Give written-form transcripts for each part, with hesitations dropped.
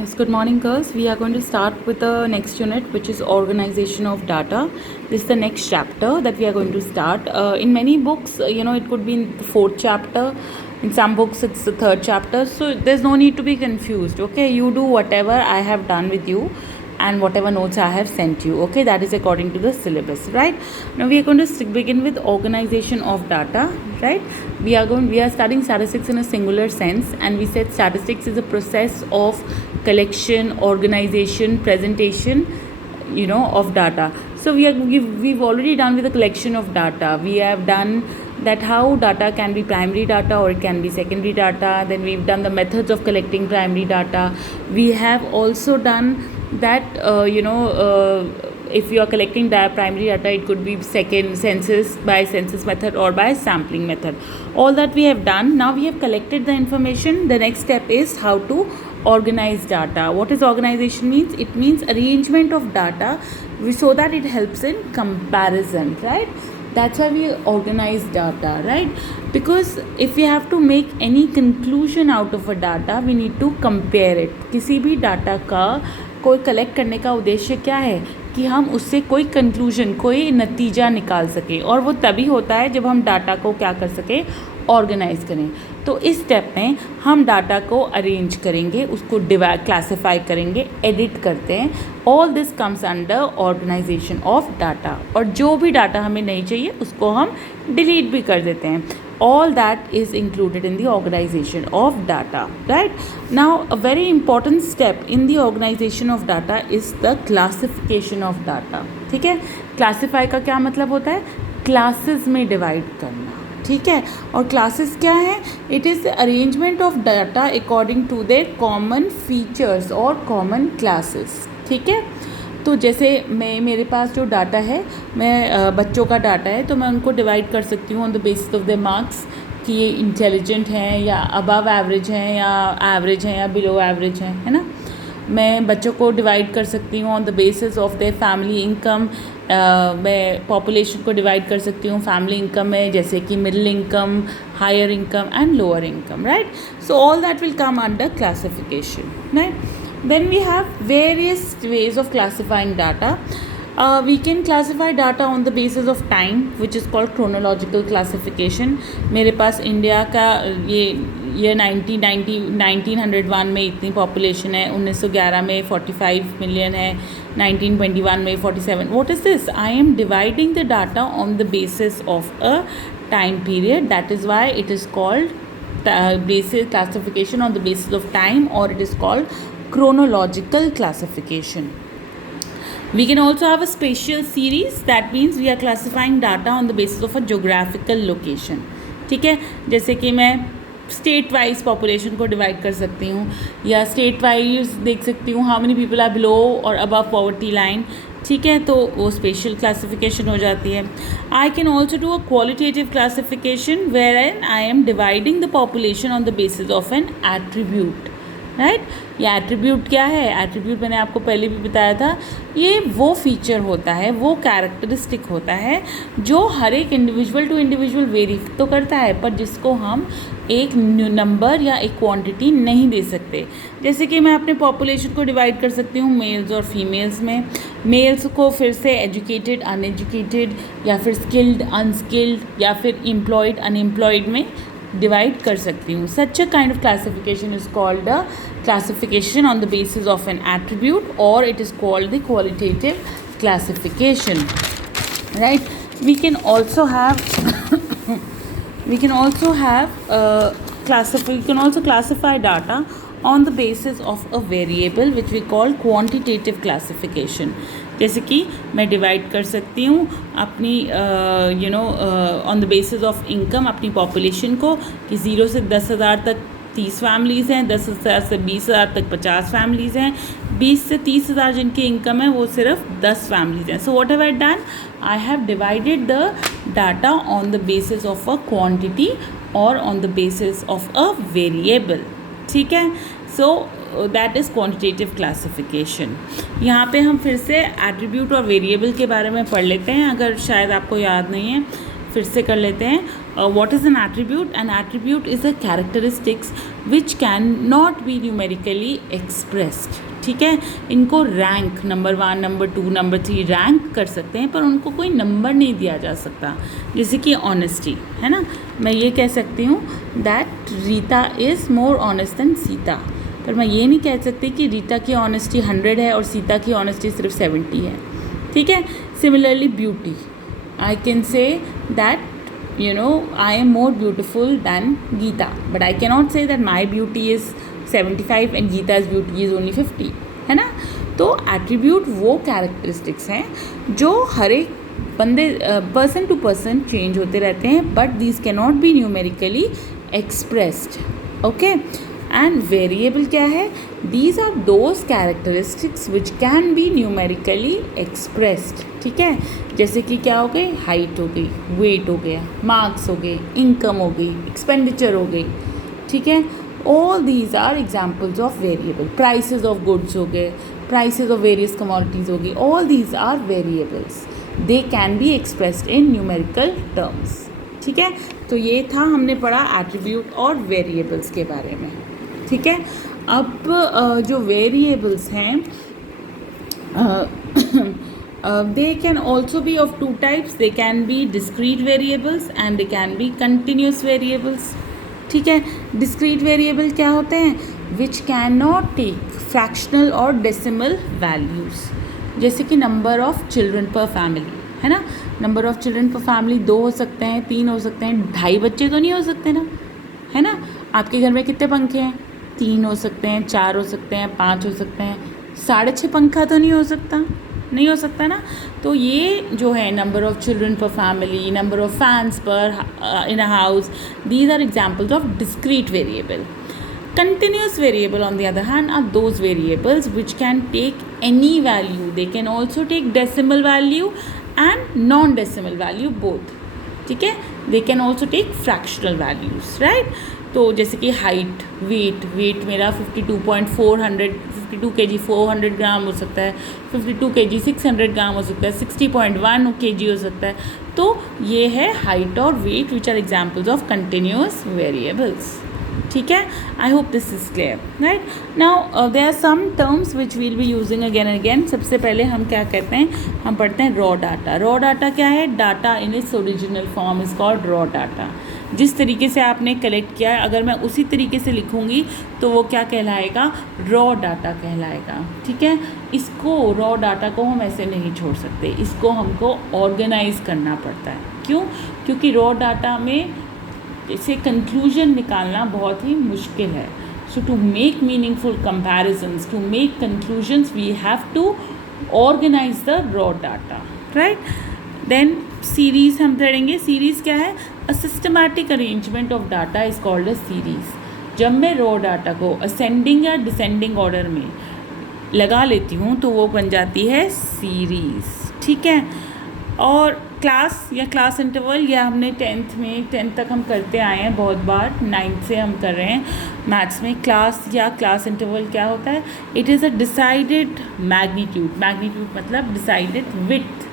Yes, good morning, girls. We are going to start with the next unit, which is organization of data. This is the next chapter that we are going to start. In many books, it could be in the fourth chapter. In some books, it's the third chapter. So there's no need to be confused. Okay, you do whatever I have done with you, and whatever notes I have sent you. Okay, that is according to the syllabus, right? Now we are going to begin with organization of data, right? We are studying statistics in a singular sense, and we said statistics is a process of collection, organization, presentation, of data. So we've already done with the collection of data. We have done that how data can be primary data or it can be secondary data. Then we've done the methods of collecting primary data. We have also done that if you are collecting primary data, it could be by census method or by sampling method. All that we have done. Now we have collected the information. The next step is how to organize data. What is organization means? It means arrangement of data so that it helps in comparison, right? That's why we organize data, right? Because if we have to make any conclusion out of a data, we need to compare it. किसी भी data का कोई collect करने का उद्देश्य क्या है कि हम उससे कोई कंक्लूजन, कोई नतीजा निकाल सकें, और वो तभी होता है जब हम डाटा को क्या कर सकें, ऑर्गेनाइज करें. तो इस स्टेप में हम डाटा को अरेंज करेंगे, उसको क्लासिफाई करेंगे, एडिट करते हैं. All this comes under organisation of data. और जो भी डाटा हमें नहीं चाहिए उसको हम डिलीट भी कर देते हैं. All that is included in the organization of data, right? Now a very important step in the organization of data is the classification of data. ठीक है, क्लासीफाई का क्या मतलब होता है? क्लासेस में डिवाइड करना. ठीक है, और क्लासेस क्या है? It is the arrangement of data according to their common features और कॉमन क्लासेस. ठीक है, तो जैसे मेरे पास जो डाटा है, मैं बच्चों का डाटा है, तो मैं उनको डिवाइड कर सकती हूँ on the basis of the marks कि ये इंटेलिजेंट हैं या अबव एवरेज हैं या एवरेज हैं या बिलो एवरेज हैं, है ना. मैं बच्चों को डिवाइड कर सकती हूँ on the basis of their family income. मैं पॉपुलेशन को डिवाइड कर सकती हूँ फैमिली इनकम में, जैसे कि middle income, higher income and lower income, right. So all that will come under classification, right. Then we have various ways of classifying data. We can classify data on the basis of time, which is called chronological classification. मेरे पास India का ये 1901 में इतनी population है, 1911 में 45 million है, 1921 में 47. What is this? I am dividing the data on the basis of a time period. That is why it is called basic classification on the basis of time, or it is called chronological classification. We can also have a spatial series. That means we are classifying data on the basis of a geographical location. ठीक है, जैसे कि मैं state wise population को divide कर सकती हूँ, या स्टेट वाइज देख सकती हूँ how many people are below और अबव पॉवर्टी लाइन. ठीक है, तो वो स्पेशल क्लासिफिकेशन हो जाती है. I can also do a qualitative classification where an I am dividing the population on the basis of an attribute, right. ये attribute क्या है? एट्रीब्यूट मैंने आपको पहले भी बताया था, ये वो फीचर होता है, वो कैरेक्टरिस्टिक होता है जो हर एक इंडिविजुअल टू इंडिविजुअल वेरी तो करता है, पर जिसको हम एक नंबर या एक क्वांटिटी नहीं दे सकते. जैसे कि मैं अपने पॉपुलेशन को डिवाइड कर सकती हूँ मेल्स और फीमेल्स में. मेल्स को फिर से एजुकेटेड, अनएजुकेटेड, या फिर स्किल्ड, अनस्किल्ड, या फिर एम्प्लॉयड, अनएम्प्लॉयड में डिवाइड कर सकती हूँ. Such a kind of classification is called a classification on the basis of an attribute, or it is called the qualitative classification, right. We can also classify data on the basis of a variable which we call quantitative classification. जैसे कि मैं divide कर सकती हूँ अपनी on the basis of income अपनी population को, कि 0 से 10,000 तक 30 फैमिलीज़ हैं, 10,000 से 20,000 तक 50 फैमिलीज़ हैं, 20 से 30,000 जिनकी इनकम है वो सिर्फ 10 फैमिलीज़ हैं. So what have I done? I have divided the data on the basis of a quantity और on the basis of a variable. ठीक है, so that is quantitative classification. यहाँ पे हम फिर से एट्रीब्यूट और वेरिएबल के बारे में पढ़ लेते हैं, अगर शायद आपको याद नहीं है, फिर से कर लेते हैं. what is an attribute? An attribute is a characteristics which cannot be numerically expressed. ठीक है, इनको rank number 1, number 2, number 3 rank कर सकते हैं, पर उनको कोई नंबर नहीं दिया जा सकता. जैसे कि ऑनेस्टी है ना, मैं ये कह सकती हूँ that Rita is more honest than Sita, पर मैं ये नहीं कह सकती कि रीता की ऑनेस्टी 100 है और सीता की ऑनेस्टी सिर्फ 70 है. ठीक है. Similarly beauty, I can say that I am more beautiful than Geeta, but I cannot say that my beauty is 75 and Geeta's beauty is only 50, है ना. तो एट्रीब्यूट वो कैरेक्टरिस्टिक्स हैं जो हर एक बंदे पर्सन टू पर्सन चेंज होते रहते हैं, but these cannot be numerically expressed. Okay. And variable क्या है? These are those characteristics which can be numerically expressed. ठीक है. जैसे कि क्या हो गई? हाइट हो गई, वेट हो गया, मार्क्स हो गए, इनकम हो गई, एक्सपेंडिचर हो गई. ठीक है. All these are examples of variable. Prices of goods हो गए, प्राइसेस ऑफ वेरियस कमोडिटीज़ हो गई. All these are variables, they can be expressed in numerical terms. ठीक है. तो ये था, हमने पढ़ा एट्रीब्यूट और वेरिएबल्स के बारे में. ठीक है. अब जो वेरिएबल्स हैं they can also be of two types. They can be discrete variables and they can be continuous variables. ठीक है. discrete variable क्या होते हैं? which cannot take fractional or decimal values. जैसे कि number of children per family, है ना. number of children per family 2 हो सकते हैं, 3 हो सकते हैं, 2.5 बच्चे तो नहीं हो सकते ना, है ना. आपके घर में कितने पंखे हैं? 3 हो सकते हैं, 4 हो सकते हैं, 5 हो सकते हैं, 6.5 पंखा तो नहीं हो सकता, नहीं हो सकता ना. तो ये जो है number of children per family, number of fans per in a house, these are examples of discrete variable. Continuous variable on the other hand are those variables which can take any value. They can also take decimal value and non-decimal value both. ठीक है. They can also take fractional values, right? तो जैसे कि height, wait मेरा 52 kg 400 ग्राम हो सकता है, 52 kg 600 ग्राम हो सकता है, 60.1 kg हो सकता है. तो ये है हाइट और weight which are examples of continuous variables. ठीक है. I hope this is clear. Right. Now there are some terms which will be using again and again. सबसे पहले हम क्या कहते हैं? हम पढ़ते हैं रॉ डाटा. रॉ डाटा क्या है? Data in its original form is called raw data. जिस तरीके से आपने कलेक्ट किया है, अगर मैं उसी तरीके से लिखूँगी तो वो क्या कहलाएगा? रॉ डाटा कहलाएगा. ठीक है. इसको रॉ डाटा को हम ऐसे नहीं छोड़ सकते, इसको हमको ऑर्गेनाइज करना पड़ता है. क्यों? क्योंकि रॉ डाटा में इसे कंक्लूजन निकालना बहुत ही मुश्किल है. So to make meaningful comparisons, to make conclusions, we have to organise the raw data. Right. Then series हम पढ़ेंगे. सीरीज़ क्या है? A systematic arrangement of data is called a series. जब मैं रॉ डाटा को असेंडिंग या descending order में लगा लेती हूँ तो वो बन जाती है सीरीज़. ठीक है. और क्लास या क्लास इंटरवल, या हमने 10th तक हम करते आए हैं बहुत बार, 9th से हम कर रहे हैं मैथ्स में. क्लास या क्लास इंटरवल क्या होता है? It is a decided magnitude. Magnitude मतलब डिसाइडेड विड्थ.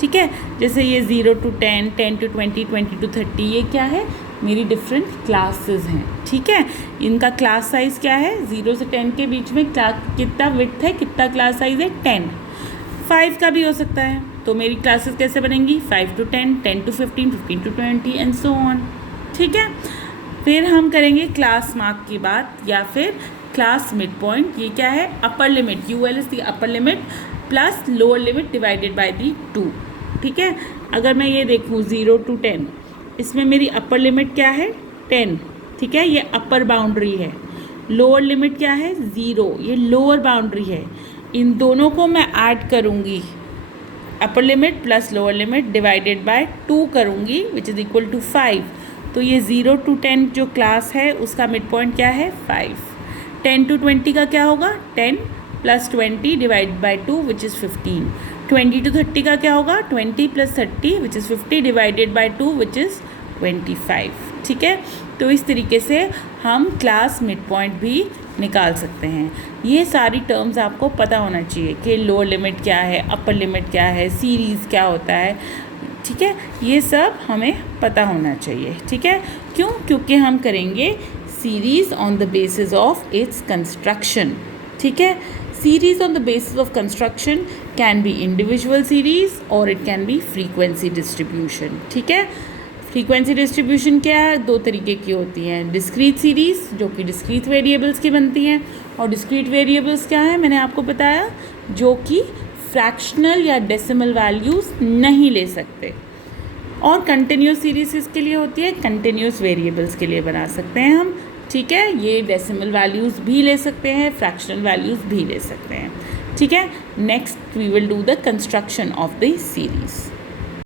ठीक है. जैसे ये 0 to 10, 10 to 20, 20 to 30, ये क्या है? मेरी डिफरेंट क्लासेस हैं. ठीक है. इनका क्लास साइज़ क्या है? 0 से 10 के बीच में कितना विड्थ है, कितना क्लास साइज़ है? 10. 5 का भी हो सकता है. तो मेरी क्लासेस कैसे बनेंगी? 5 to 10, 10 to 15, 15 to 20 and so on. ठीक है. फिर हम करेंगे क्लास मार्क की बात, या फिर क्लास मिड पॉइंट. ये क्या है? Upper limit. UL is the upper limit plus lower limit divided by the 2. ठीक है. अगर मैं ये देखूँ 0 to 10, इसमें मेरी अपर लिमिट क्या है? 10. ठीक है. ये अपर बाउंड्री है. लोअर लिमिट क्या है? 0. ये लोअर बाउंड्री है. इन दोनों को मैं ऐड करूँगी, upper limit plus lower limit divided by 2 करूँगी, विच इज़ इक्वल टू 5. तो ये 0 to 10 जो क्लास है उसका मिड पॉइंट क्या है? 5. 10 to 20 का क्या होगा? 10 plus 20 divide by 2 which is 15. 20 to 30 का क्या होगा? 20 plus 30 which is 50 divided by 2 which is 25. ठीक है. तो इस तरीके से हम क्लास मिड पॉइंट भी निकाल सकते हैं. ये सारी टर्म्स आपको पता होना चाहिए कि लोअर लिमिट क्या है, अपर लिमिट क्या है, सीरीज़ क्या होता है. ठीक है, ये सब हमें पता होना चाहिए। ठीक है, क्यों? क्योंकि हम करेंगे series on the basis of its construction. ठीक है, series on the basis of construction can be individual series or it can be frequency distribution। ठीक है, फ्रीक्वेंसी डिस्ट्रीब्यूशन क्या है? दो तरीके की होती हैं, डिस्क्रीट सीरीज़ जो कि डिस्क्रीट वेरिएबल्स की बनती हैं, और डिस्क्रीट वेरिएबल्स क्या है मैंने आपको बताया, जो कि फ्रैक्शनल या डेसिमल वैल्यूज़ नहीं ले सकते। और कंटिन्यूस सीरीज इसके लिए होती है, कंटिन्यूस वेरिएबल्स के लिए बना सकते हैं हम। ठीक है, ये डेसिमल वैल्यूज़ भी ले सकते हैं, फ्रैक्शनल वैल्यूज़ भी ले सकते हैं। ठीक है, next we will do the construction of the series.